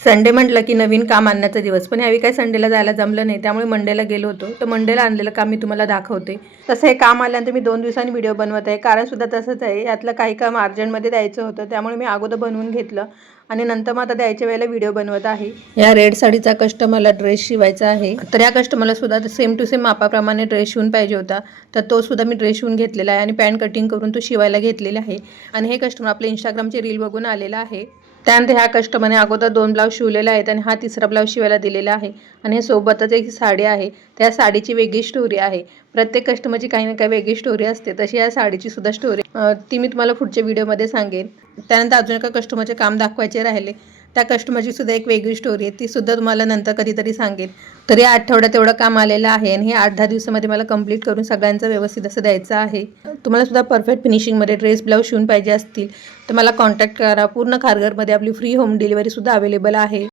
Sunday म्हटलं की नवीन काम आणण्याचा दिवस, पण यावेळी काही संडेला जायला जमलं नाही, त्यामुळे मंडेला गेलो होतो. तर मंडेला आणलेलं काम मी तुम्हाला दाखवते. तसं हे काम आल्यानंतर मी 2 दिवसांनी व्हिडिओ बनवत आहे, कारण सुद्धा तसंच आहे. यातलं काही काम अर्जंटमध्ये द्यायचं होतं, त्यामुळे मी अगोदर बनवून घेतलं आणि नंतर मग आता द्यायच्या वेळेला व्हिडिओ बनवत आहे. या रेड साडीचा कस्टमरला ड्रेस शिवायचा आहे, तर या कस्टमरला सुद्धा सेम टू सेम मापाप्रमाणे ड्रेस शिवून पाहिजे होता, तर तो सुद्धा मी ड्रेस शिवून घेतलेला आहे आणि पॅन्ट कटिंग करून तो शिवायला घेतलेला आहे. आणि हे कस्टमर आपले इंस्टाग्रामचे रील बघून आलेला आहे. त्यानंतर ह्या कस्टमरने अगोदर 2 ब्लाऊज शिवलेले आहेत आणि हा तिसरा ब्लाऊज शिवायला दिलेला आहे. आणि हे सोबतच एक साडी आहे, त्या साडीची वेगळी स्टोरी आहे. प्रत्येक कस्टमरची काही ना काही वेगळी स्टोरी असते, तशी या साडीची सुद्धा स्टोरी ती मी तुम्हाला पुढच्या व्हिडिओमध्ये सांगेन. त्यानंतर अजून एका कस्टमरचे काम दाखवायचे राहिले, त्या कस्टमरची सुद्धा एक वेगळी स्टोरी आहे, ती सुद्धा तुम्हाला नंतर कधीतरी सांगेन. तर या आठवड्यात एवढं काम आलेलं आहे आणि हे 8-10 दिवसामध्ये मला कंप्लीट करून सगळ्यांचं व्यवस्थित असं द्यायचं आहे. तुम्हाला सुद्धा परफेक्ट फिनिशिंगमध्ये ड्रेस ब्लाऊज शिवून पाहिजे असतील तर मला कॉन्टॅक्ट करा. पूर्ण खारघरमध्ये आपली फ्री होम डिलिव्हरी सुद्धा अवेलेबल आहे.